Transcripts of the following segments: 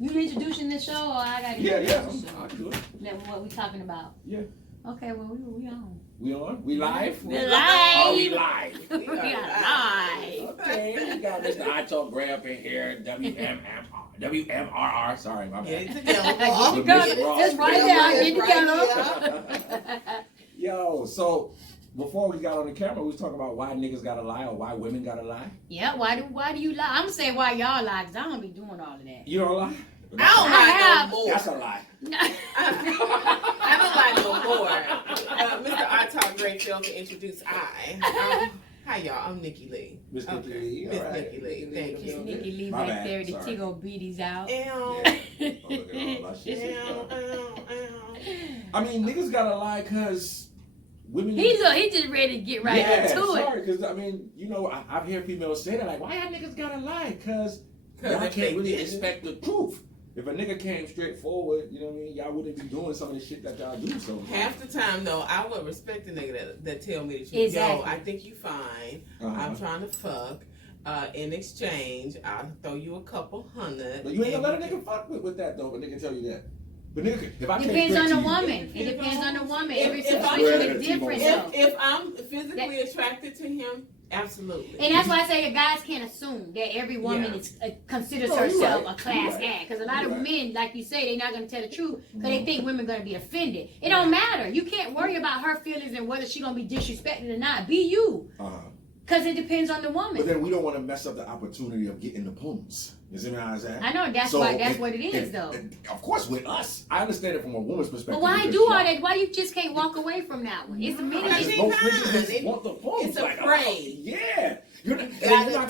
You introducing the show, or I got to introduce the show? I'll do it. What we talking about? Yeah. Okay, well, we on. We on? We live? We live. Oh, we live. We are live. Okay, we got Mr. I Talk Gray up in here, WMRR. Sorry, my bad. Get it together. Just right now. Get it together. Yo, so before we got on the camera, we was talking about why niggas gotta lie or why women gotta lie. Yeah, why do you lie? I'm gonna say why y'all lie, because I don't be doing all of that. You don't lie? I don't lie no more. That's a lie. I don't lie no more. Mr. I Talk Great failed to introduce I. Hi y'all, I'm Nikki Lee. Miss Nikki Lee. Miss Nikki Lee. Thank you. Nikki Lee back there, the Tigo beaties out. I mean, niggas gotta lie because women. He just ready to get right into it. Sorry, because I mean, you know, I've heard females say that, like, why y'all niggas gotta lie? Because y'all can't really expect the truth. If a nigga came straight forward, you know what I mean, y'all wouldn't be doing some of the shit that y'all do. So half the time, though, I would respect the nigga that tell me the truth. Exactly. Yo, I think you fine. I'm trying to fuck. In exchange, I'll throw you a couple $100. But you ain't gonna let a nigga fuck with that though. But nigga tell you that. But nigga, if I depends on the woman. It depends on the woman. Every situation is different. If I'm physically attracted to him. Absolutely. And that's why I say guys can't assume that every woman is considers herself a class act. Because a lot of men, like you say, they're not going to tell the truth because they think women are going to be offended. It don't matter. You can't worry about her feelings and whether she's going to be disrespected or not. Be you. Because it depends on the woman. But then we don't want to mess up the opportunity of getting the poems. You see what I'm saying? I know, that's what it is, though. Of course, with us. I understand it from a woman's perspective. But why do all that? Why you just can't walk away from that one? It's a minute. Most niggas want the poems. It's afraid. Yeah. You're not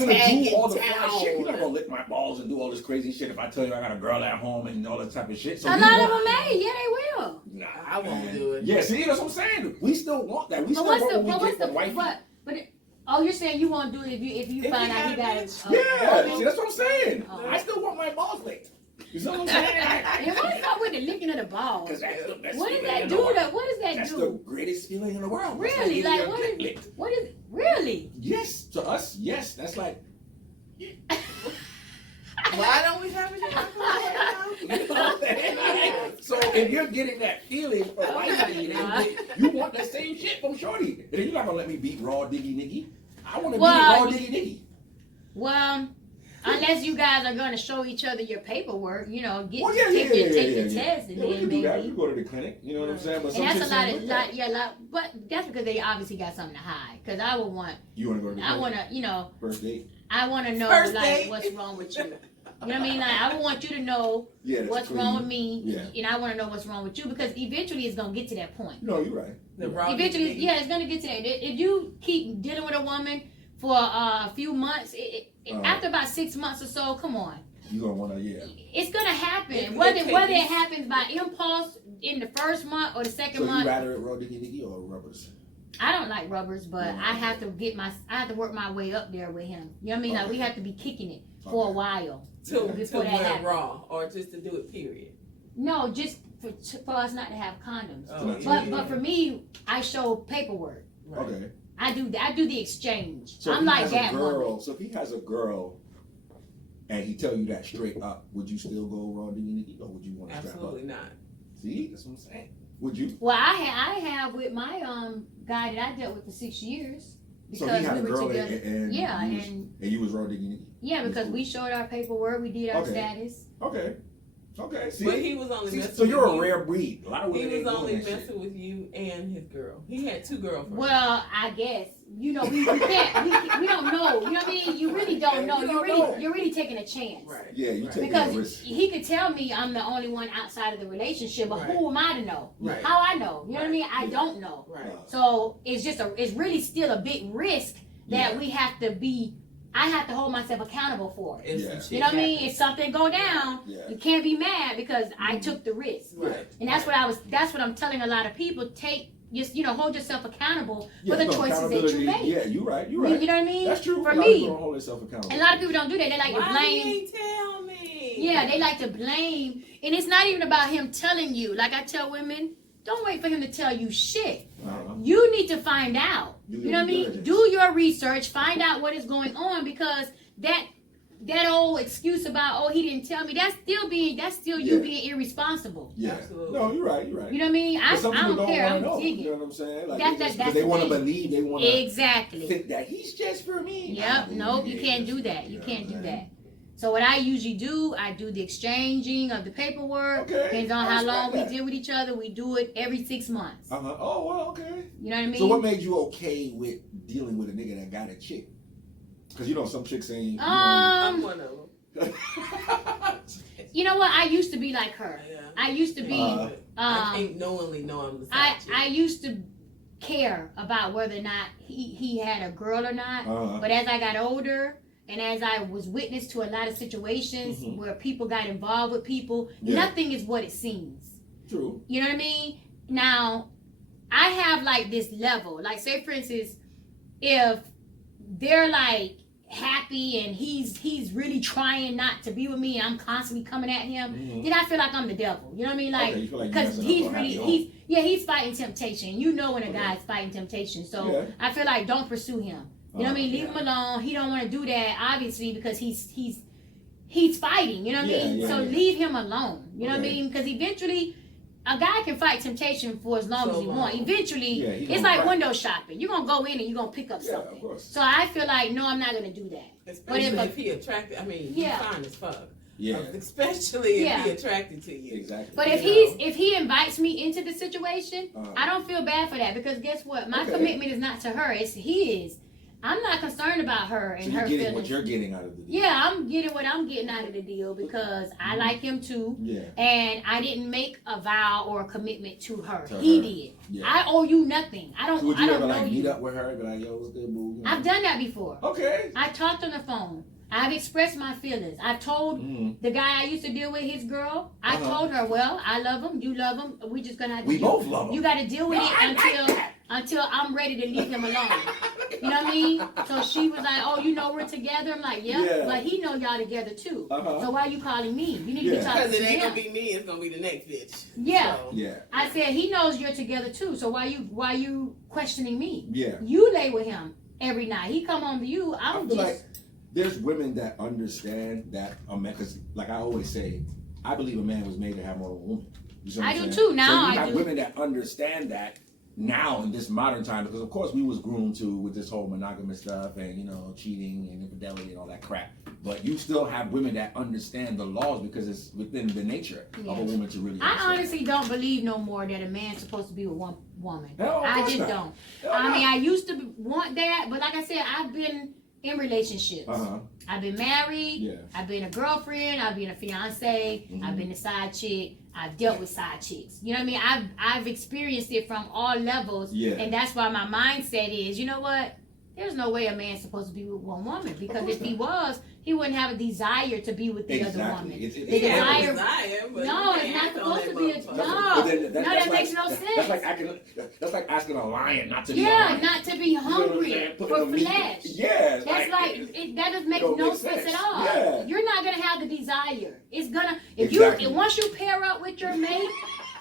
going to do all the fly shit. You're not going to lick my balls and do all this crazy shit if I tell you I got a girl at home and all that type of shit. So a lot of them may. Yeah, they will. Nah, I won't do it. Yeah, see, that's what I'm saying. We still want that. We still want what we get from wifey. Oh, you're saying you won't do it if you find out he got it? Yeah, see, that's what I'm saying. I still want my balls licked. You know what I'm saying? And what is up with the licking of the balls? Because that's the best what does feeling that do? What does that that's do? That's the greatest feeling in the world. Really? Like what is really? Yes, to us, yes. That's like. Why don't we have it right now? So if you're getting that feeling from wifey, you want the same shit from shorty. And then you're not gonna let me beat raw diggy niggy. I want to beat raw diggy niggy. Well, unless you guys are gonna show each other your paperwork, you know, take your test, and then we can do that. We go to the clinic. You know what I'm saying? But and that's a lot. But that's because they obviously got something to hide. Because I would want. You want to go to the clinic? I want to, you know. First date. I want to know what's wrong with you. You know what I mean? Like, I would want you to know what's wrong with me, and I want to know what's wrong with you because eventually it's gonna get to that point. No, you're right. Eventually, it's gonna get to that. If you keep dealing with a woman for a few months, after about 6 months or so, come on. You gonna wanna It's gonna happen. Whether it happens by impulse in the first month or the second month. So you rather raw diggy diggy or rubbers? I don't like rubbers, but I have to work my way up there with him. You know what I mean? Like we have to be kicking it for a while. Before that happens. Raw or just to do it, period. No, just for us not to have condoms. But for me, I show paperwork. Right. Okay. I do the exchange. So I'm like that woman. So if he has a girl and he tell you that straight up, would you still go raw diggy diggy or would you want to strap up? Absolutely not. See, that's what I'm saying. Would you? Well, I have with my guy that I dealt with for 6 years. Because so he had a girl together. and you was raw diggy diggy? Yeah, because we showed our paperwork, we did our status. Okay. See, but he was only messing so you're with a rare breed. A lot of women he was only messing with you and his girl. He had 2 girlfriends. Well, I guess. You know, we don't know. You know what I mean? You really don't know. You're really taking a chance. Right. Yeah, you taking because a risk. He could tell me I'm the only one outside of the relationship, but who am I to know? Right. How I know? You know what I mean? I don't know. Right. So it's really still a big risk that I have to hold myself accountable for. You know what I mean? If something go down, you can't be mad because I took the risk. Right. And that's what I'm telling a lot of people. Hold yourself accountable for the choices that you make. Yeah, you're right. You know what I mean? That's true. For me, hold themselves accountable. And a lot of people don't do that. They like to blame. Why didn't he tell me? Yeah, they like to blame, and it's not even about him telling you. Like I tell women, don't wait for him to tell you shit. You need to find out. You know what I mean? Do your research, find out what is going on because that that old excuse about, oh, he didn't tell me, that's still you being irresponsible. Yeah. Absolutely. No, you're right. You know what I mean? I don't care. I'm digging. You know what I'm saying? Like That's they the want to thing. believe, they want to Exactly. think that he's just for me. Yep. Nope. You can't do that. You can't do that. So what I usually do, I do the exchanging of the paperwork. Okay. Depends on how long we deal with each other. We do it every 6 months. Oh, well, okay. You know what I mean? So what made you okay with dealing with a nigga that got a chick? Because you know some chicks ain't. I'm one of them. You know what? I used to be like her. Yeah. I used to be. I can't knowingly know I'm the side chick. I used to care about whether or not he had a girl or not. But as I got older, and as I was witness to a lot of situations where people got involved with people, nothing is what it seems. True. You know what I mean? Now, I have like this level. Like, say for instance, if they're like happy and he's really trying not to be with me, and I'm constantly coming at him, then I feel like I'm the devil. You know what I mean? Like, because he's fighting temptation. You know when a guy's fighting temptation. So I feel like don't pursue him. You know what I mean? Leave him alone. He don't want to do that, obviously, because he's fighting. You know what I mean? So leave him alone. You know what I mean? Because eventually, a guy can fight temptation for as long as he wants. Eventually, it's like window shopping. You're gonna go in and you're gonna pick up something. Of course. So I feel like no, I'm not gonna do that. Especially if he attracted. I mean, he's fine as fuck. Yeah. Especially if he attracted to you. Exactly. But if he invites me into the situation, I don't feel bad for that, because guess what? My commitment is not to her. It's his. I'm not concerned about her and her feelings. What you're getting out of the deal. Yeah, I'm getting what I'm getting out of the deal because I like him too. Yeah. And I didn't make a vow or a commitment to her. He did. Yeah. I owe you nothing. I don't. So would you ever like meet up with her and be like, "Yo, what's good, boo?" You know? I've done that before. Okay. I talked on the phone. I've expressed my feelings. I've told the guy I used to deal with, his girl. I told her, well, I love him. You love him. We just gonna have to. We both love him. You got to deal with it until I'm ready to leave him alone. You know what I mean? So she was like, oh, you know we're together? I'm like, yeah. But he know y'all together too. So why are you calling me? You need to be talking to him. Because it ain't going to be me. It's going to be the next bitch. Yeah. So. Yeah. I said, he knows you're together too. So why you questioning me? Yeah. You lay with him every night. He come home to you. I feel like there's women that understand that a man, because like I always say, I believe a man was made to have more than a woman. You know I do too. Now so you have women that understand that now in this modern time, because of course we was groomed to with this whole monogamous stuff and cheating and infidelity and all that crap. But you still have women that understand the laws because it's within the nature of a woman to really. I honestly don't believe no more that a man's supposed to be with one woman. I just don't. I mean, I used to want that, but like I said, I've been in relationships. I've been married. Yeah. I've been a girlfriend. I've been a fiance. I've been a side chick. I've dealt with side chicks. You know what I mean? I've experienced it from all levels. Yeah. And that's why my mindset is, you know what? There's no way a man's supposed to be with one woman, because if he was, he wouldn't have a desire to be with the other woman. The desire, no, it's not supposed to be. That makes no sense. That's like asking a lion not to be hungry. Not to be hungry for flesh. Yeah, that's that doesn't make no sense at all. Yeah. You're not gonna have the desire. It's gonna once you pair up with your mate.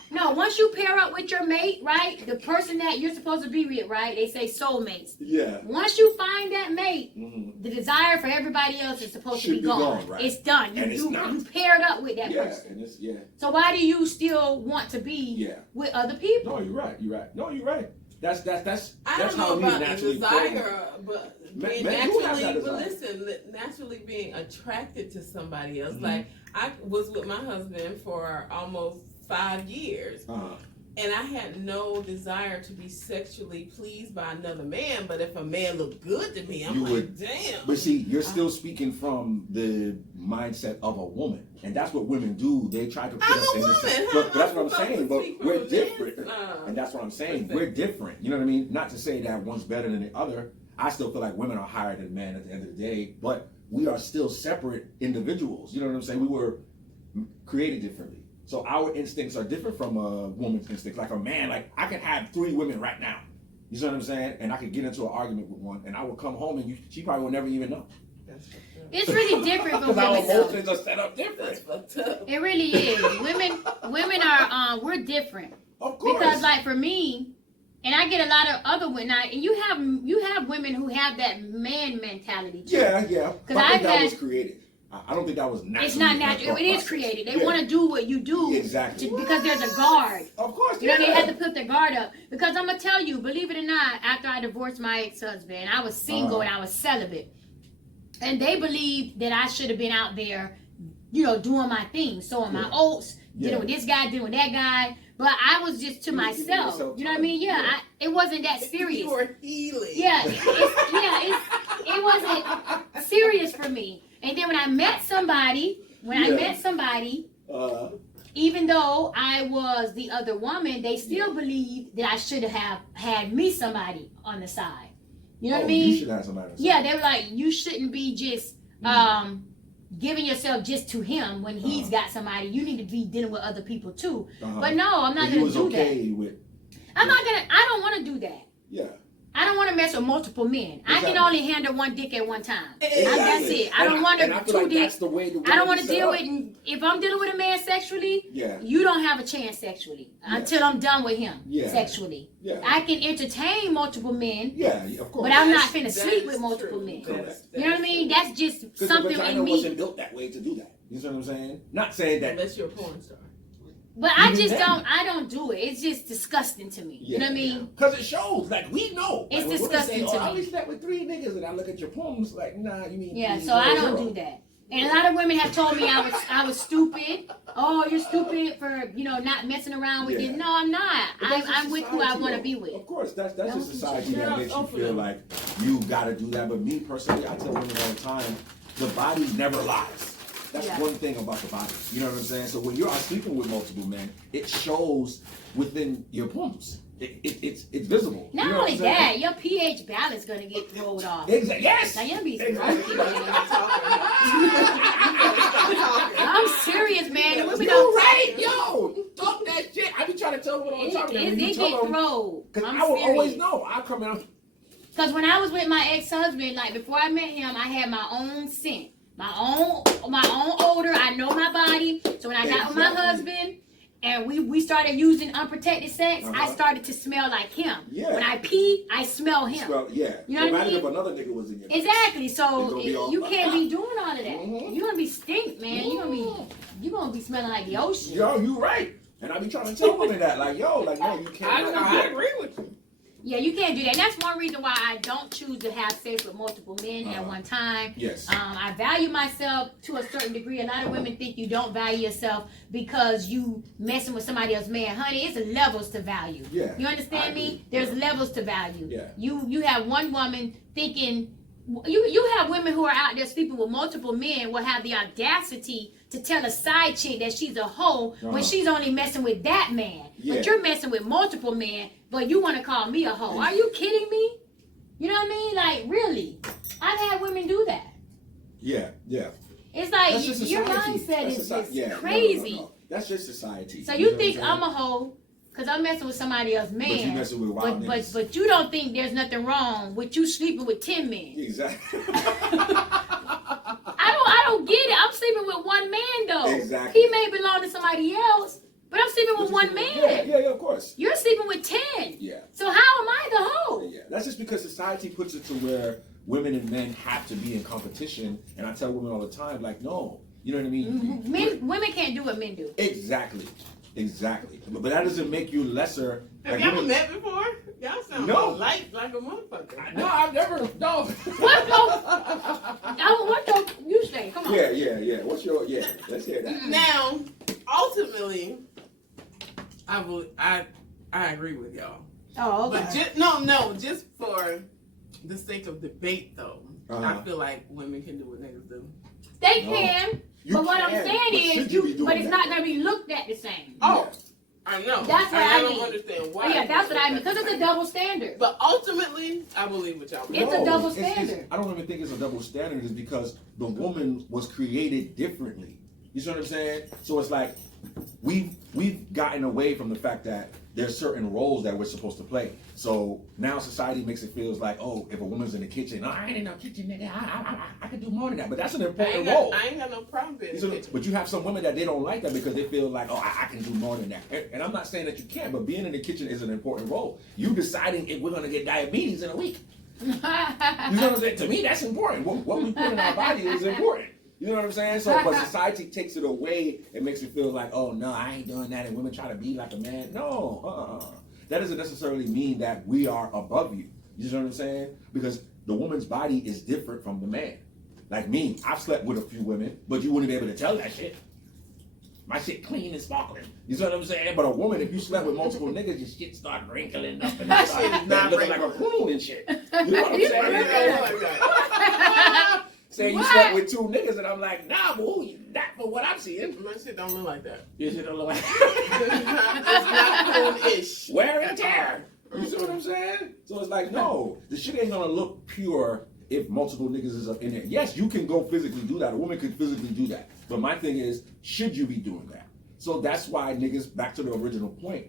No, once you pair up with your mate, right? The person that you're supposed to be with, right? They say soulmates. Yeah. Once you find that mate, the desire for everybody else is supposed to be gone. Right? It's done. You paired up with that person. And so why do you still want to be with other people? No, you're right. No, you're right. That's I don't know about the desire, but being naturally being attracted to somebody else. Like I was with my husband for almost 5 years. And I had no desire to be sexually pleased by another man, but if a man looked good to me, I'm damn. But see, you're still speaking from the mindset of a woman. And that's what women do. They try to put us in this. But that's what I'm saying. But we're different. And that's what I'm saying. We're different. You know what I mean? Not to say that one's better than the other. I still feel like women are higher than men at the end of the day. But we are still separate individuals. You know what I'm saying? We were created differently. So our instincts are different from a woman's instincts. Like a man, like I could have 3 women right now. You see what I'm saying? And I could get into an argument with one, and I would come home, and she probably will never even know. It's really different for women. Our emotions are set up different. It really is. Women are we're different. Of course. Because like for me, and I get a lot of other women, and you have women who have that man mentality too. Yeah. Because that was created. I don't think that was natural. It's not natural. It is created. They want to do what you do. Exactly. Because there's a guard. Of course. You know, they had to put their guard up. Because I'm going to tell you, believe it or not, after I divorced my ex-husband, I was single and I was celibate. And they believed that I should have been out there, you know, doing my thing. Sowing my oats, dealing with this guy, dealing with that guy. But I was just to myself. You know what I mean? Yeah. It wasn't that serious. You were healing. Yeah. It wasn't serious for me. And then when I met somebody, even though I was the other woman, they still believed that I should have had me somebody on the side. You know what I mean? You should have somebody on the side. Yeah, they were like, you shouldn't be just giving yourself just to him when he's got somebody. You need to be dealing with other people too. But no, I'm not going to do that. I don't want to do that. Yeah. I don't want to mess with multiple men. Exactly. I can only handle one dick at one time. Exactly. That's it. I don't want two dicks. I don't want to deal with. If I'm dealing with a man sexually, you don't have a chance sexually until I'm done with him sexually. Yeah. I can entertain multiple men. Yeah, of course. But I'm not finna sleep with multiple men. You know what I mean? That's just something in me. Because wasn't built that way to do that. You know what I'm saying? Not saying that. Unless you're a porn star. But I don't do it. It's just disgusting to me. You know what I mean? Because it shows, like, we know. It's like, disgusting to me. I slept with 3 niggas and I look at your poems like, nah, you mean. Yeah, so I don't do that. And a lot of women have told me I was stupid. Oh, you're stupid for, you know, not messing around with you. No, I'm not. I'm with who I want to be with. Of course, that's a society that makes you feel like you got to do that. But me personally, I tell women all the time, the body never lies. That's one thing about the body. You know what I'm saying? So when you are sleeping with multiple men, it shows within your pumps. It's visible. Not only that, your pH balance gonna get thrown off. Exactly. Yes. Now you'll be smoking, man. I'm serious, man. You're right, yo. Talk that shit. I be trying to tell women all the time. It get thrown. Because I will always know. I come in. Because when I was with my ex-husband, like before I met him, I had my own scent. My own odor. I know my body. So when I got with my husband and we started using unprotected sex, I started to smell like him. Yeah. When I pee, I smell him. You know what I mean? If another nigga was in your Exactly. So you can't be doing all of that. You're gonna be stink, man. You're gonna be smelling like the ocean. Yo, you right. And I be trying to tell women that, like, yo, like, no, you can't. I agree with you. Yeah, you can't do that. And that's one reason why I don't choose to have sex with multiple men at one time. Yes. I value myself to a certain degree. A lot of women think you don't value yourself because you messing with somebody else's man. Honey, it's levels to value. Yeah. You understand me? There's levels to value. Yeah. You have one woman thinking, you have women who are out there sleeping with multiple men will have the audacity to tell a side chick that she's a hoe when she's only messing with that man. Yeah. But you're messing with multiple men, but you want to call me a hoe. Are you kidding me? You know what I mean? Like, really? I've had women do that. Yeah, yeah. It's like, your mindset is just crazy. No. That's just society. So you think I'm a hoe because I'm messing with somebody else's man. But you messing with wild niggas. But you don't think there's nothing wrong with you sleeping with 10 men. Exactly. I don't get it. I'm sleeping with one man though. Exactly. He may belong to somebody else, but I'm sleeping with one man. Yeah, of course. You're sleeping with 10. Yeah. So how am I the hoe? Yeah, that's just because society puts it to where women and men have to be in competition. And I tell women all the time, like, no. You know what I mean? Women can't do what men do. Exactly. But that doesn't make you lesser. Have y'all met before? Y'all sound light like a motherfucker. No, I've never. No. What you say? Come on. Yeah. What's your? Yeah. Let's hear that. Now, ultimately, I agree with y'all. Oh, okay. But just for the sake of debate, though, I feel like women can do what niggas do. They can. But what I'm saying is, but it's not going to be looked at the same. Oh, I know. That's what I mean. I don't understand why. Yeah, that's what I mean. Because it's a double standard. But ultimately, I believe what y'all mean. It's a double standard. I don't even think it's a double standard. It's because the woman was created differently. You see what I'm saying? So it's like we've gotten away from the fact that there's certain roles that we're supposed to play. So now society makes it feel like, oh, if a woman's in the kitchen, I ain't in no kitchen, nigga. I could do more than that. But that's an important role. I ain't got no problem being in the kitchen. But you have some women that they don't like that because they feel like, oh, I can do more than that. And I'm not saying that you can't, but being in the kitchen is an important role. You deciding if we're going to get diabetes in a week. You know what I'm saying? To me, that's important. What we put in our body is important. You know what I'm saying? So, but society takes it away and makes it feel like, oh no, I ain't doing that, and women try to be like a man. No, that doesn't necessarily mean that we are above you. You know what I'm saying? Because the woman's body is different from the man. Like me, I've slept with a few women, but you wouldn't be able to tell that shit. My shit clean and sparkling. You see what I'm saying? But a woman, if you slept with multiple niggas, your shit start wrinkling up and that shit not looking like a prune and shit. You know what I'm saying? Saying you slept with 2 niggas, and I'm like, nah, boo, not for what I'm seeing. My shit don't look like that. Your shit don't look like It's not prune-ish. Wear and tear. You see what I'm saying? So it's like, no, the shit ain't gonna look pure if multiple niggas is up in there. Yes, you can go physically do that. A woman can physically do that. But my thing is, should you be doing that? So that's why niggas, back to the original point,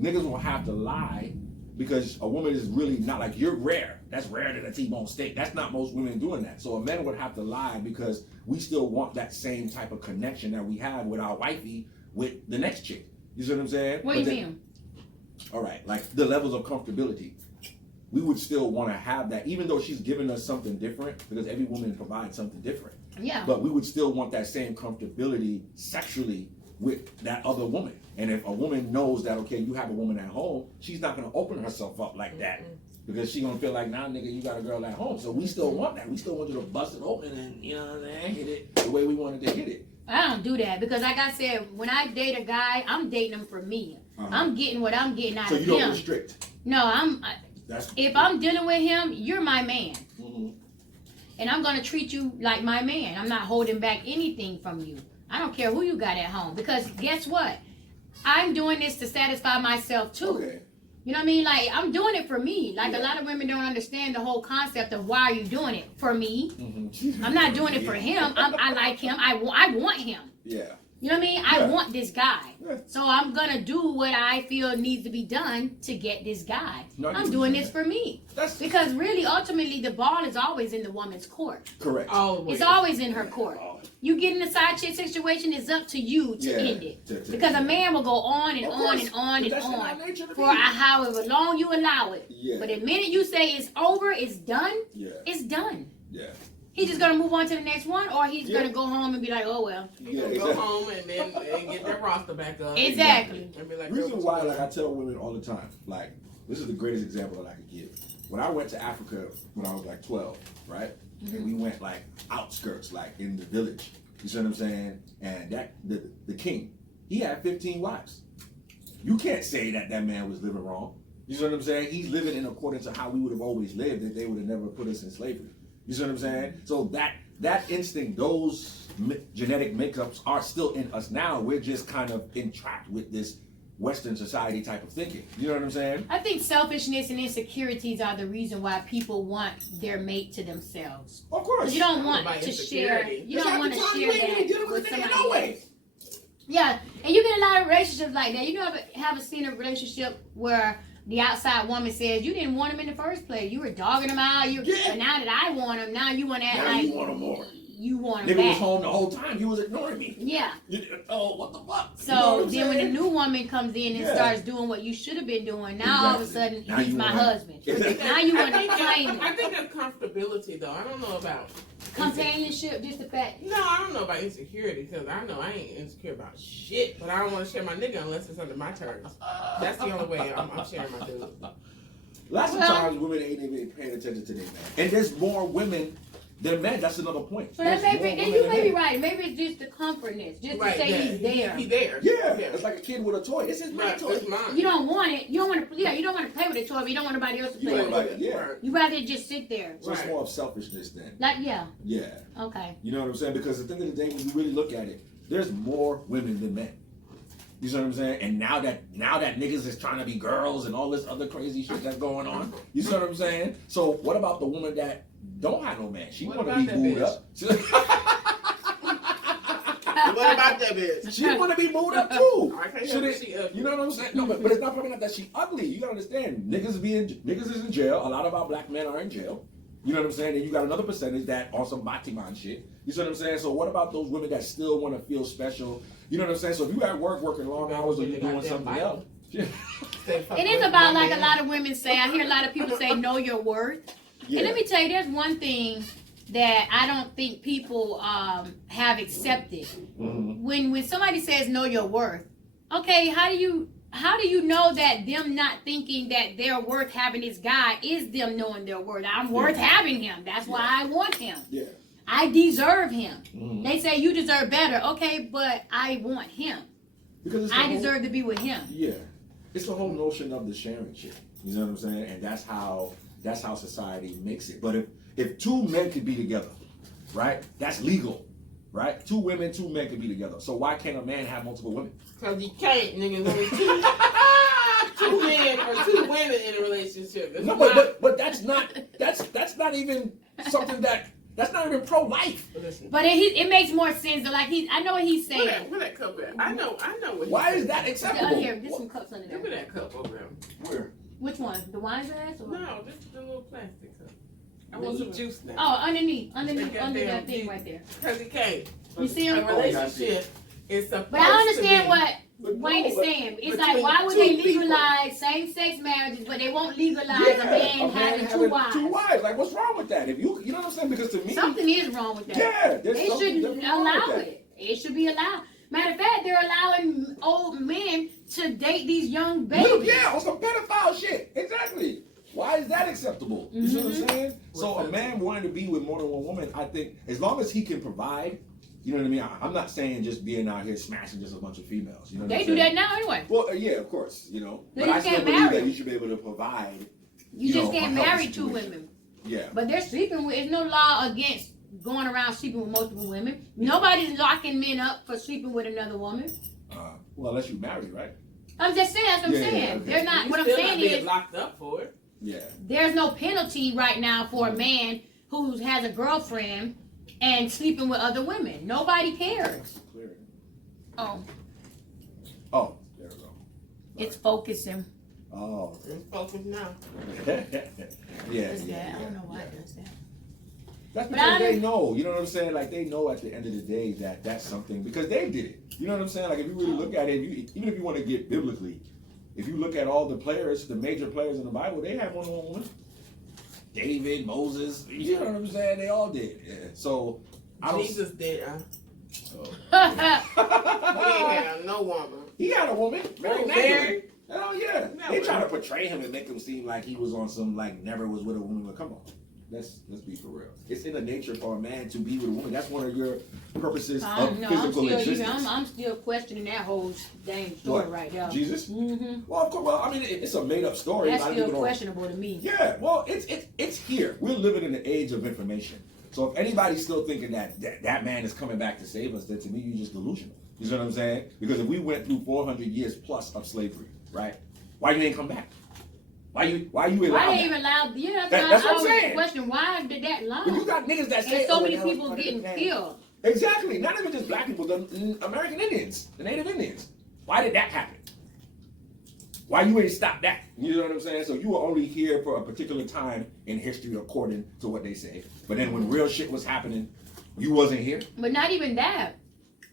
niggas will have to lie because a woman is really not like, you're rare. That's rare than a T-bone steak. That's not most women doing that. So a man would have to lie because we still want that same type of connection that we have with our wifey with the next chick. You see what I'm saying? What do you mean? All right, like the levels of comfortability. We would still want to have that, even though she's giving us something different, because every woman provides something different. Yeah. But we would still want that same comfortability sexually with that other woman. And if a woman knows that, okay, you have a woman at home, she's not going to open herself up like that. Because she's going to feel like, nah, nigga, you got a girl at home. So we still want that. We still want you to bust it open and, you know what I'm saying, hit it the way we wanted to hit it. I don't do that because, like I said, when I date a guy, I'm dating him for me. I'm getting what I'm getting out of him. So you don't restrict? No, if I'm dealing with him, you're my man. Mm-hmm. And I'm going to treat you like my man. I'm not holding back anything from you. I don't care who you got at home. Because guess what? I'm doing this to satisfy myself too. Okay. You know what I mean? Like, I'm doing it for me. Like, a lot of women don't understand the whole concept of why are you doing it for me. Mm-hmm. I'm not doing it for him. I like him. I want him. Yeah. You know what I mean? I want this guy. So I'm going to do what I feel needs to be done to get this guy. I'm doing this for me. Because really, ultimately, the ball is always in the woman's court. Correct. It's always in her court. You get in a side chick situation, it's up to you to end it. Because a man will go on and on and on and on for however long you allow it. But the minute you say it's over, it's done, it's done. Yeah. He's just gonna move on to the next one, or he's gonna go home and be like, "Oh well." He's gonna go home and then get their roster back up. Exactly. And be like, reason why, like I tell women all the time, like this is the greatest example that I could give. When I went to Africa when I was like 12, right, and we went like outskirts, like in the village. You see what I'm saying? And that the king, he had 15 wives. You can't say that man was living wrong. You see what I'm saying? He's living in accordance to how we would have always lived if they would have never put us in slavery. You see what I'm saying? So that instinct, those genetic makeups are still in us now. We're just kind of entrapped with this Western society type of thinking. You know what I'm saying? I think selfishness and insecurities are the reason why people want their mate to themselves. Of course. You don't want to share. You don't want to share that with somebody else. Yeah, and you get a lot of relationships like that. You know, haven't seen a relationship where the outside woman says you didn't want him in the first place. You were dogging him out. But now that I want him, now you want to act like you want him more. You want him Nigga back. was home the whole time. He was ignoring me. Yeah. Oh, what the fuck? So you know then when the new woman comes in and starts doing what you should have been doing, now all of a sudden he's my husband. Now you want to claim him. I think that's comfortability though. I don't know about companionship, just the fact. No, I don't know about insecurity because I know I ain't insecure about shit. But I don't want to share my nigga unless it's under my terms. That's the only way I'm sharing my dude. Lots of times women ain't even paying attention to their man. And there's more women than men. That's another point. So that you may be right. Maybe it's just the comfortness. Just to say he's there. He's there. Yeah. It's like a kid with a toy. It's his toy. It's mine. You don't want it. You don't want to. Yeah, you don't want to play with a toy, but you don't want nobody else to play with it. Yeah. You rather just sit there. So it's more of selfishness then. Like Yeah. Okay. You know what I'm saying? Because at the end of the day, when you really look at it, there's more women than men. You see what I'm saying? And now that niggas is trying to be girls and all this other crazy shit that's going on, you see what I'm saying? So what about the woman that don't have no man? She want to be booed up. What about that bitch? She want to be moved up too. She you know what I'm saying? No, but it's not probably not that she ugly. You gotta understand, niggas is in jail. A lot of our black men are in jail. You know what I'm saying? And you got another percentage that on some Batiman shit. You see what I'm saying? So what about those women that still want to feel special? You know what I'm saying? So if you at work working long hours or you're doing something else. It is about, like a lot of women say, I hear a lot of people say, know your worth. Yeah. And let me tell you, there's one thing that I don't think people have accepted. Mm-hmm. When somebody says know your worth, okay, how do you know that them not thinking that they're worth having this guy is them knowing their worth? I'm worth having him. That's why I want him. Yeah. I deserve him. Mm-hmm. They say you deserve better. Okay, but I want him. Because I deserve to be with him. Yeah. It's the whole notion of the sharing shit. You know what I'm saying? And that's how society makes it. But if two men could be together, right? That's legal. Right? 2 women, 2 men could be together. So why can't a man have multiple women? Because he can't, nigga. Only two men or 2 women in a relationship. No, but that's not even something that's not even pro-life. But it makes more sense. Like I know what he's saying. Where that cup at? I know what. Why is that acceptable? Here, get some cups under there. Give me that cup over there. Where? Which one? The wine glass? Or? No, just the little plastic cup. I want some juice now. Oh, underneath under that thing right there. Because he can't. You see him? A relationship is supposed But I understand to what Wayne is saying. It's like, why would they legalize same-sex marriages, but they won't legalize a man having 2 wives? 2 wives. Like, what's wrong with that? If you know what I'm saying? Because to me, something is wrong with that. Yeah, they shouldn't allow it. It should be allowed. Matter of fact, they're allowing old men to date these young babies. Yeah, on some pedophile shit. Exactly. Why is that acceptable? You see what I'm saying? So a man wanting to be with more than one woman, I think, as long as he can provide, you know what I mean? I'm not saying just being out here smashing just a bunch of females. You know what they I'm do saying? that now anyway. Well, yeah, of course, you know. Then but you I still can't believe marry that you should be able to provide. You just know, can't a healthy marry 2 situation. women. Yeah. But they're sleeping with. There's no law against going around sleeping with multiple women. Nobody's locking men up for sleeping with another woman. Well, unless you marry, right? I'm just saying. That's what I'm saying. Yeah, okay. They're not. You What I'm still saying not being is, locked up for it. Yeah. there's no penalty right now for a man who has a girlfriend and sleeping with other women. Nobody cares. Clear. Oh, There we go. it's focusing. Oh. It's focused now. Yeah. What's that? I don't know why it does that. That's But because they know, you know what I'm saying? Like, they know at the end of the day that that's something, because they did it. You know what I'm saying? Like, if you really look at it, even if you want to get biblically, if you look at all the players, the major players in the Bible, they had one woman. David, Moses, you know what I'm saying? They all did. Yeah. So, I don't... Jesus did, Oh. He ain't had no woman. He had a woman. Mary Oh, Magdalene. Mary? Hell yeah. Never. They try to portray him and make him seem like he was on some, like, never was with a woman. But come on. Let's be for real. It's in the nature for a man to be with a woman. That's one of your purposes of physical existence. I'm still questioning that whole dang story right now. Jesus? Mm-hmm. Well, of course. Well, I mean, it's a made-up story. That's Like, still questionable to me. Yeah. Well, it's here. We're living in the age of information. So if anybody's still thinking that man is coming back to save us, then to me, you're just delusional. You know what I'm saying? Because if we went through 400 years plus of slavery, right? Why you ain't come back? Why you Why they even allowed? Yeah, that's what I'm always saying. Question why did that long? But you got niggas that say and so oh, many that was people part of the getting plan. killed. Exactly. Not even just black people, the American Indians, the Native Indians. Why did that happen? Why you ain't stop that? You know what I'm saying? So you were only here for a particular time in history according to what they say. But then when real shit was happening, you wasn't here. But not even that.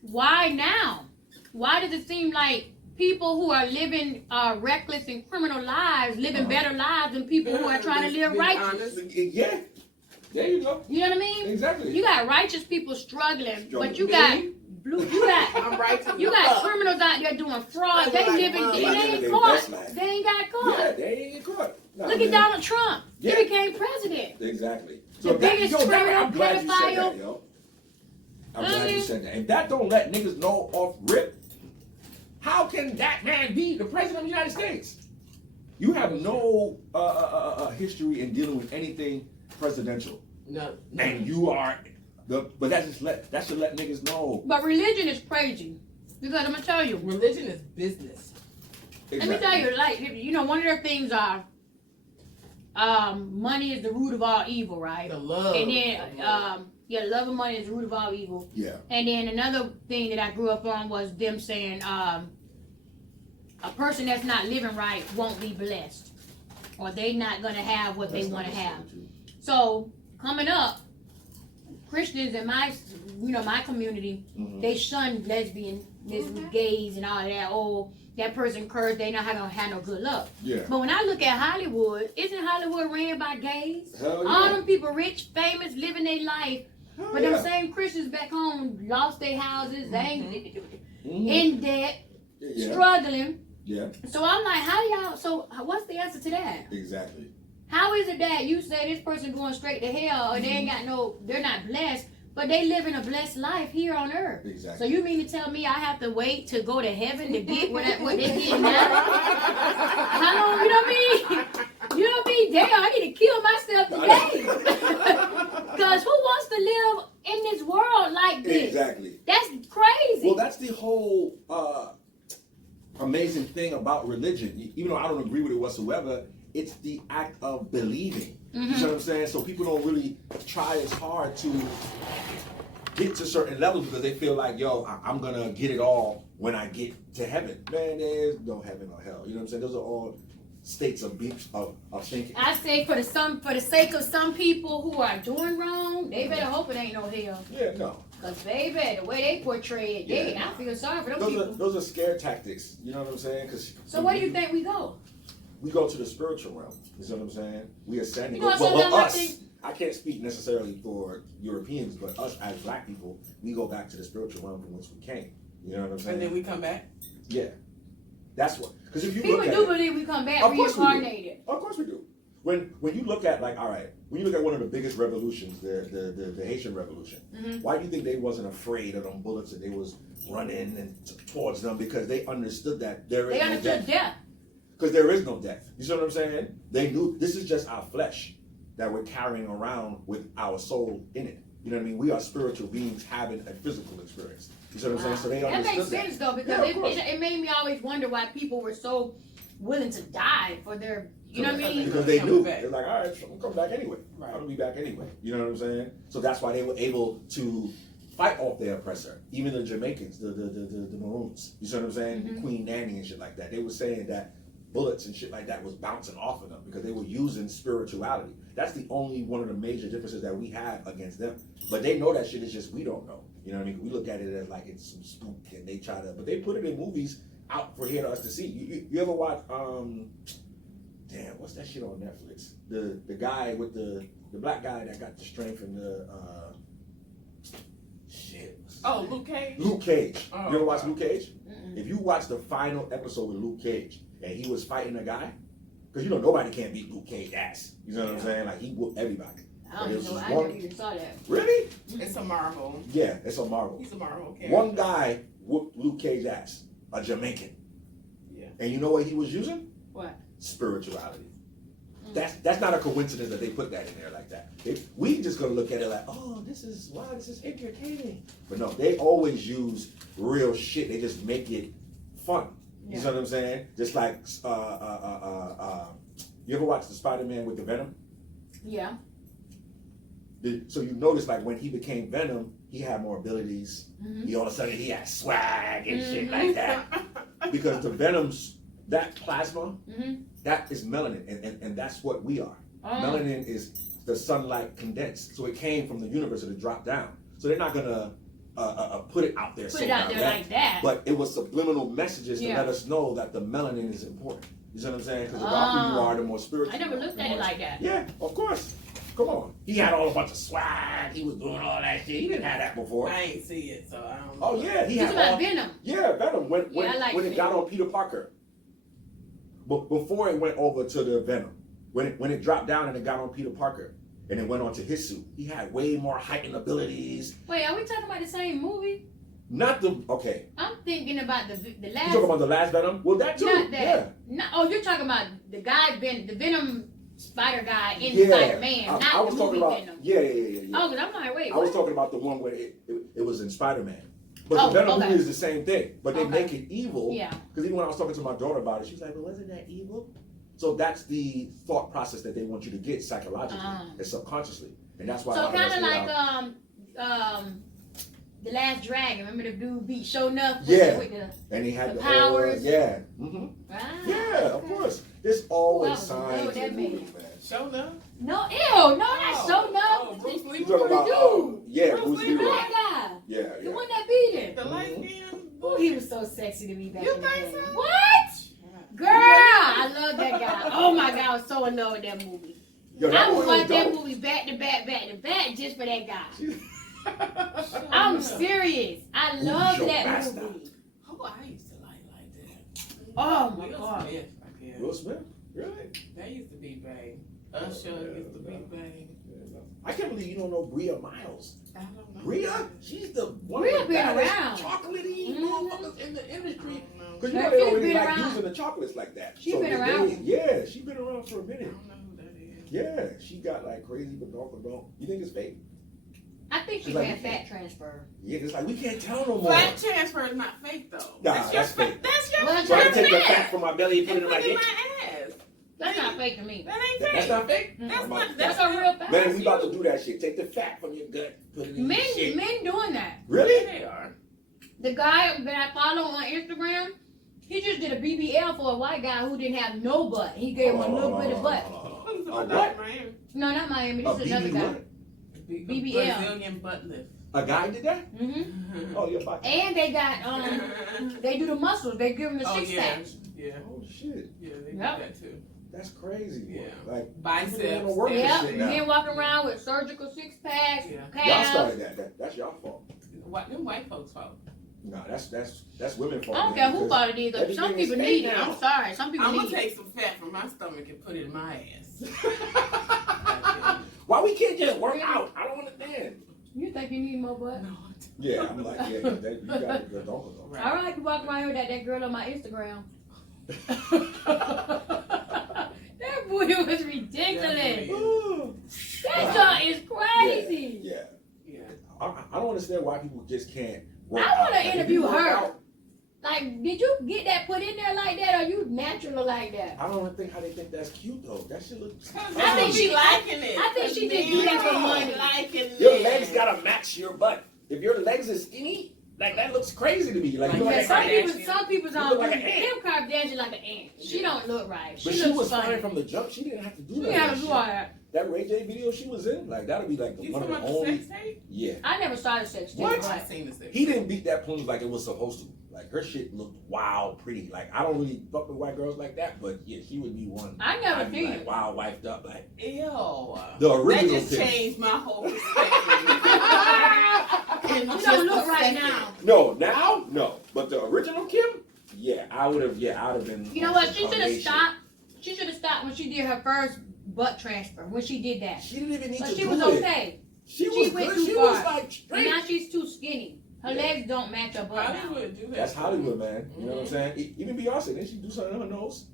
Why now? Why does it seem like people who are living reckless and criminal lives living better lives than people who are trying to live righteous? Yeah. There you go. You know what I mean? Exactly. You got righteous people struggling, but you Me? got I'm righteous. you got criminals out there doing fraud. They living, they ain't caught. They ain't got caught. Yeah, they ain't caught. Nah, Look man. at Donald Trump. Yeah. He became president. Exactly. The biggest criminal, I'm glad you said pedophile. that, yo. I'm glad you said that. If that don't let niggas know off rip, how can that man be the president of the United States? You have no history in dealing with anything presidential. No. And you are but that should let niggas know. But religion is crazy. Because I'm gonna tell you, Religion is business. Exactly. let me tell you, like, you know, one of their things are money is the root of all evil, right? The love. And then love of money is the root of all evil. Yeah. And then another thing that I grew up on was them saying a person that's not living right won't be blessed, or they not gonna have what they want to have. So coming up, Christians in my community, they shun lesbian, gays and all that. Oh, that person cursed, they not gonna have no good luck. Yeah. But when I look at Hollywood, isn't Hollywood ran by gays? Hell yeah. All them people, rich, famous, living their life. Hell But yeah. them same Christians back home lost their houses, they ain't in debt, struggling. Yeah. So I'm like, how y'all? So what's the answer to that? Exactly. How is it that you say this person going straight to hell, or they ain't got they're not blessed, but they living a blessed life here on earth? Exactly. So you mean to tell me I have to wait to go to heaven to get what they get now? How long? You know what I mean? You know what I mean? Damn, I need to kill myself today. Because who wants to live in this world like this? Exactly. That's crazy. Well, that's the whole amazing thing about religion. Even though I don't agree with it whatsoever, it's the act of believing. You know what I'm saying? So people don't really try as hard to get to certain levels because they feel like, yo, I'm gonna get it all when I get to heaven. Man, there's no heaven or hell. You know what I'm saying? Those are all states of thinking. I say for the sake of some people who are doing wrong, they better hope it ain't no hell. Yeah, no. Cause baby, the way they portray it, I feel sorry for them people. Those are scare tactics. You know what I'm saying? So where do you think we go? We go to the spiritual realm. You know what I'm saying? We ascend. You know, us. I can't speak necessarily for Europeans, but us as black people, we go back to the spiritual realm from which we came. You know what I'm saying? And then we come back. Yeah, that's what. Because if you people look at do believe we come back reincarnated. Of course we do. When you look at when you look at one of the biggest revolutions, the Haitian Revolution, why do you think they wasn't afraid of them bullets and they was running and towards them? Because they understood that there is no death. Because there is no death. You see what I'm saying? They knew this is just our flesh that we're carrying around with our soul in it. You know what I mean? We are spiritual beings having a physical experience. You see what I'm saying? So they understood that. Makes sense though, because it made me always wonder why people were so willing to die for their, you know what I mean? Because they knew. They're like, all right, I'm gonna come back anyway. Right. I'm gonna be back anyway. You know what I'm saying? So that's why they were able to fight off their oppressor. Even the Jamaicans, the Maroons. You see what I'm saying? Queen Nanny and shit like that. They were saying that bullets and shit like that was bouncing off of them because they were using spirituality. That's the only one of the major differences that we have against them. But they know that shit is just we don't know. You know what I mean? We look at it as like it's some spook and they try to, but they put it in movies out for us to see. You ever watch what's that shit on Netflix? The guy with the black guy that got the strength and the shit. Oh, Luke Cage? Luke Cage. Oh, you ever watch Luke Cage? If you watch the final episode with Luke Cage and he was fighting a guy, because nobody can beat Luke Cage ass. You know what I'm saying? Like he whooped everybody. I don't know. I never even saw that. Really? It's a Marvel. Yeah, it's a Marvel. He's a Marvel character. One guy whooped Luke Cage ass, a Jamaican. Yeah. And you know what he was using? What? Spirituality. That's not a coincidence that they put that in there like that. We just gonna look at it like, oh, this is entertaining. But no, they always use real shit. They just make it fun. You know what I'm saying? Just like you ever watch the Spider-Man with the Venom? Yeah. So you notice like when he became Venom, he had more abilities. He all of a sudden he had swag and shit like that. Because the Venom's that plasma, that is melanin, and that's what we are. Melanin is the sunlight condensed. So it came from the universe and it dropped down. So they're not gonna put it out there. Put it out there like that. But it was subliminal messages to let us know that the melanin is important. You see what I'm saying? Because the darker you are, the more spiritual. I never looked at it like that. Yeah, of course. Come on. He had a bunch of swag. He was doing all that shit. He didn't have that before. I ain't see it, so I don't know. Oh yeah, he had about Venom. Yeah, Venom. When it got on Peter Parker. But before it went over to the Venom, when it dropped down and it got on Peter Parker, and it went on to his suit, he had way more heightened abilities. Wait, are we talking about the same movie? Not the I'm thinking about the last. You talking about the last Venom? Well, that too. Not that. Yeah. No, oh, you're talking about the guy the Venom Spider guy in Spider-Man, not I was the talking movie about, Venom. Yeah. Oh, because I'm like, wait. I was talking about the one where it was in Spider-Man. But the Venom movie is the same thing, but they make it evil. Yeah. Because even when I was talking to my daughter about it, she was like, "But wasn't that evil?" So that's the thought process that they want you to get psychologically and subconsciously, and that's why. So kind of like the Last Dragon. Remember the dude beat Sho'nuff with the and he had the powers. Yeah, of course. There's always signs in the movies, man. Sho'nuff. No, ew, no, that's so no. Bruce Lee. You talking about, yeah, Bruce Lee. That guy. Yeah. The one that beat him. The light skin. Oh, he was so sexy to me back You in the think day. so? What? Girl, I love that guy. Oh my God, I was so in love with that movie. Yo, I would movie watch was that dope. movie back to back just for that guy. Sure I'm enough. serious. I love your that bastard? movie. Oh, I used to like that. Oh my Will God. Smith, I guess. Will Smith? Really? That used to be bang. Usher used to be bang. I can't believe you don't know Bria Miles. I don't know. Bria? She's the one Bria of the been baddest around. chocolatey motherfuckers in the industry. I don't know. Because you But know they don't she's really been like around. using the chocolates like that. She's been around. Yeah, she's been around for a I minute. don't know who that is. Yeah, she got like crazy badonk. You think it's fake? I think she It's like ran we fat can't- transfer. Yeah, it's like we can't tell no more. Fat transfer is not fake though. Nah, your that's fake. That's your Well, So I can take the fat. fat from my belly and put it in my Put it in dick. my ass. That's not fake to me. That ain't fake. That's not fake? Mm. That's I'm not. about to- That's That's a real fact. Man, we about to do that shit. Take the fat from your gut, put it in your shit. Men doing that. Really? They are. The guy that I follow on Instagram, he just did a BBL for a white guy who didn't have no butt. He gave him a little bit of butt. Who's the what? black man? No, not Miami. A This is another BB guy. what? BBL. Brazilian butt lift. A guy did that? Mm-hmm. Oh, you're about to. And they got they do the muscles. They give them the Oh, six yeah. packs. Yeah. Oh, shit. Yeah, they do Yep. that too. That's crazy. Boy. Yeah. Like, Biceps. people wanna work this Yep. shit now. Men walking around with surgical six packs, Yeah. Y'all calves. started that. That's y'all fault. Them white folks' fault. No, that's women fault. I don't man, care who because bought it either. Some everything is people fake need it. now. I'm sorry. Some people I'm need gonna it. take some fat from my stomach and put it in my ass. Why we can't just work out? I don't understand. You think you need more butt? No. Yeah, I'm like, yeah, that, you got it. Don't go. Right. All right, you walk around here with that girl on my Instagram. That boy was ridiculous. That joint is crazy. Yeah. Yeah. I don't understand why people just can't work I want out. to Like, if interview you work her. out, Like, did you get that put in there like that, or you natural like that? I don't think how they think that's cute though. That shit looks. I think she- liking it. I think she just do that for money. Liking Your it. legs gotta match your butt. If your legs are skinny, like that looks crazy to me. Like you know, Like like, Some Kardashian. people You don't look look like an ant. Kim Kardashian like an ant. She don't look right. but She she looks was funny. fine from the jump. She didn't have to do She that. had to shit. do all that. That Ray J video she was in, like that'd be like You one of talking the about the only. sex tape? Yeah, I never saw the sex tape. What? but- I've seen the sex he tape. didn't beat that plunge like it was supposed to. Like her shit looked wild, pretty. Like I don't really fuck with white girls like that, but yeah, she would be one. I never I'd be seen like, it. wild, wifed up, like Ew. the That original. just Kim. changed my whole perspective. She In just don't a look right second. now. No, now no, but the original Kim, yeah, I would have. Yeah, I would have been. You know on what? some She should have foundation. stopped. She should have stopped when she did her first butt transfer. When she did that, She didn't even need but to she do was it. okay. She was went good. too She far. was like And straight. now she's too skinny. Her Yeah. legs don't match her butt now. Hollywood do that. That's Hollywood, man. You know what I'm Mhm. saying? Even Beyonce, didn't she do something on her nose?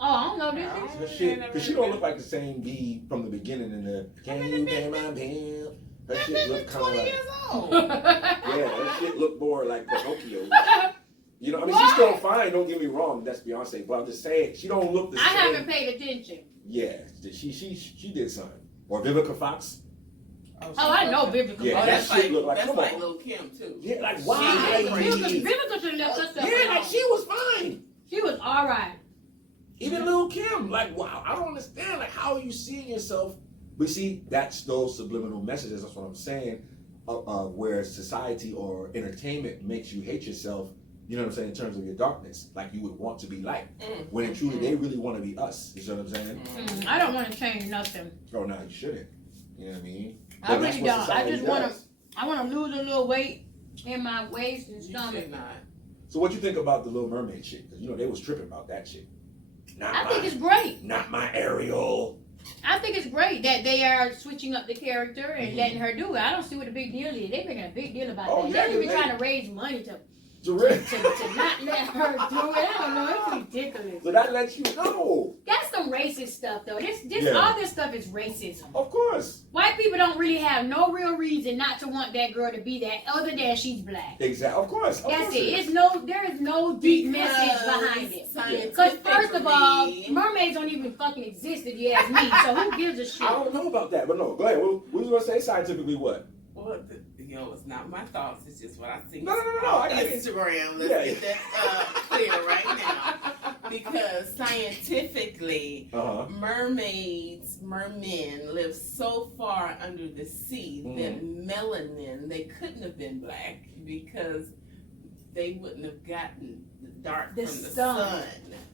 Oh, I don't know Yeah. this. Her shit, because she don't look like the same B from the beginning in the Can You Pay My Bill? Her That shit bitch look is kind of 20 like, years old. yeah, her shit look more like Pinocchio. You know, I mean, she's still fine, don't get me wrong, that's Beyonce, but I'm just saying, she don't look the I same. haven't paid attention. Yeah, she did something. Or Vivica Fox. Oh, I know Vivica. Yeah, Oh, that that's shit like, look like, that's come like on. Lil' Kim too. Yeah, like, She why? ain't crazy. Vivica should have left herself Yeah, like, alone. she was fine. She was all right. Even Lil' Kim, like, wow, I don't understand. Like, how are you seeing yourself? But see, that's those subliminal messages. That's what I'm saying. Where society or entertainment makes you hate yourself. You know what I'm saying? In terms of your darkness, like you would want to be like. When in truly, they really want to be us. You see what I'm saying? I don't want to change nothing. Oh, no, you shouldn't. You know what I mean? I But that's really what don't. I society just want does. to. I want to lose a little weight in my waist and You stomach. should not. So, what you think about the Little Mermaid shit? Because you know they was tripping about that shit. I think it's great. Not my Ariel. I think it's great that they are switching up the character and Mhm. letting her do it. I don't see what the big deal is. They're making a big deal about Oh, that. yeah, They're even they- trying to raise money to Jarrell. not let her do it. I don't know. It's ridiculous. So that lets you know. That's some racist stuff, though. This Yeah. all this stuff is racism. Of course. White people don't really have no real reason not to want that girl to be that, other than she's black. Exactly. Of course. Of That's course it. There is no deep message behind it. Because first of all, mermaids don't even fucking exist if you ask me. So who gives a shit? I don't know about that, but no. Go ahead. What you gonna say scientifically? What? Well, it's not my thoughts. It's just what I see. No. I got it. Instagram. Let's Yeah. get that clear right now. because scientifically, mermen live so far under the sea that melanin, they couldn't have been black because they wouldn't have gotten the dark from the sun.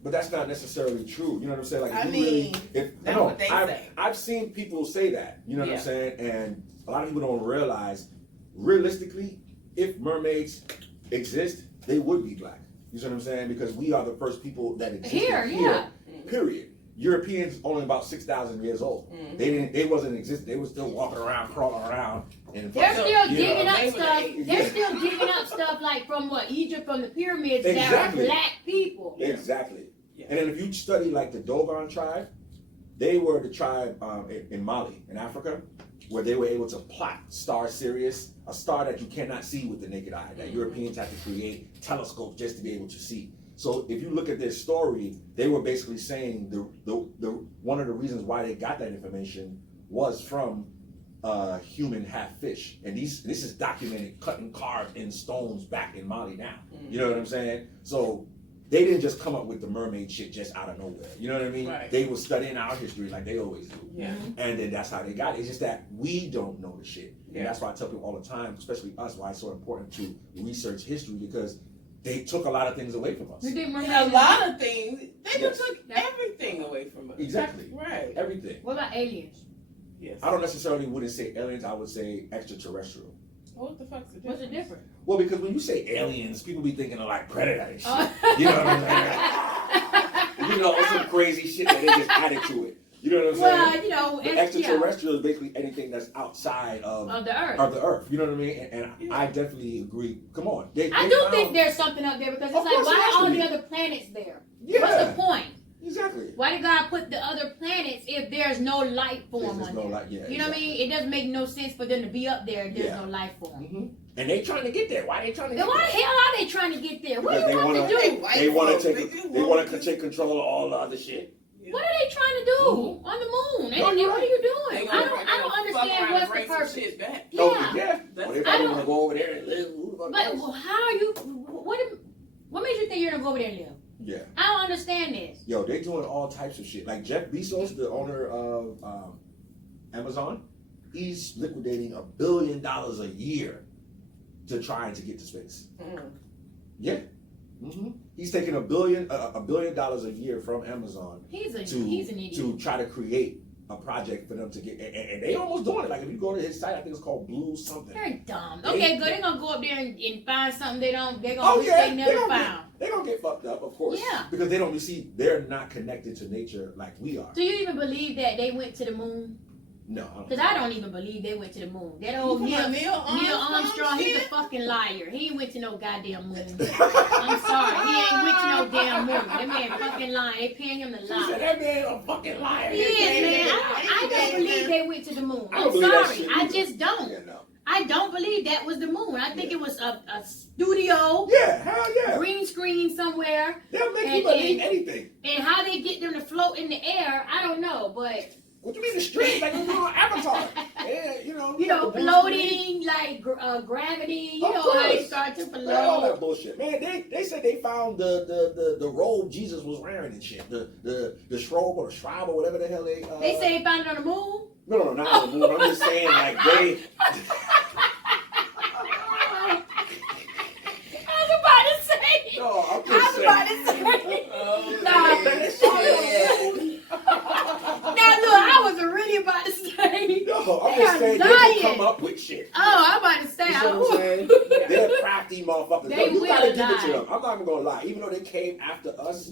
But that's not necessarily true. You know what I'm saying? Like, that's what they say. I've seen people say that. You know what I'm saying? And a lot of people don't realize, realistically, if mermaids exist, they would be black. You see what I'm saying? Because we are the first people that exist here. Period. Europeans only about 6,000 years old. They wasn't existing. They were still walking around, crawling around, and they're still digging up stuff. They're still digging up stuff like from Egypt, from the pyramids that are black people. Exactly. And then if you study like the Dogon tribe, they were the tribe in Mali, in Africa, where they were able to plot star Sirius, a star that you cannot see with the naked eye, that Europeans had to create telescopes just to be able to see. So if you look at their story, they were basically saying the one of the reasons why they got that information was from human half fish, and this is documented, cut and carved in stones back in Mali now. You know what I'm saying? So they didn't just come up with the mermaid shit just out of nowhere. You know what I mean? Right. They were studying our history like they always do. Yeah. And then that's how they got it. It's just that we don't know the shit. And that's why I tell people all the time, especially us, why it's so important to research history, because they took a lot of things away from us. A lot of things. They just took everything away from us. Exactly. Right. Everything. What about aliens? Yes. I don't necessarily wouldn't say aliens. I would say extraterrestrial. What the fuck's the difference? What's the difference? Well, because when you say aliens, people be thinking of like Predator and shit. You know what I'm saying? You know, some crazy shit that they just added to it. You know what I'm saying? Well, you know, but extraterrestrial is basically anything that's outside of the earth. You know what I mean? And I definitely agree. Come on. I do think there's something up there, because it's like, why are all the other planets there? Yeah. What's the point? Exactly. Why did God put the other planets if there's no life form on there? You know what I mean? It doesn't make no sense for them to be up there if there's no life form. And they trying to get there. Why they trying to get there? Why the hell are they trying to get there? What do you want to do? They want to take control of all the other shit. What are they trying to do on the moon? What are you doing? I don't understand what's the purpose. They probably want to go over there and live. But how are you? What made you think you're gonna go over there and live? Yeah. I don't understand this. Yo, they doing all types of shit. Like Jeff Bezos, the owner of Amazon, he's liquidating $1 billion a year to trying to get to space. Yeah. He's taking $1 billion a year from Amazon. He's an idiot. To try to create a project for them to get, and they almost doing it. Like if you go to his site, I think it's called Blue something. They're dumb. Okay, good. They're gonna go up there and find something they never found. They're gonna get fucked up, of course. Yeah. Because they don't see, they're not connected to nature like we are. Do you even believe that they went to the moon? No. Because I don't even believe they went to the moon. That old Neil Armstrong, he's a fucking liar. He ain't went to no goddamn moon. I'm sorry. He ain't went to no damn moon. That man fucking lying. They paying him to lie. She said that man a fucking liar. He is, man. I don't believe they went to the moon. I'm sorry. I just don't. Yeah, no. I don't believe that was the moon. I think it was a studio. Yeah, hell yeah. Green screen somewhere. They'll make you believe anything. And how they get them to float in the air, I don't know, but... What you mean the street? Like we're on Avatar. Yeah, you know, floating, like gravity. You know how they start to float. All that bullshit, man. They said they found the robe Jesus was wearing and shit. The shrobe or the shrine or whatever the hell they. They say they found it on the moon. No, not on the moon. I'm just saying, like they. I was about to say. No, I'm just saying. Now look, I was really about to say. No, I'm just saying they can come up with shit. Oh, I'm about to say. You know what I'm saying? They're crafty motherfuckers. You gotta give it to them. I'm not even gonna lie. Even though they came after us.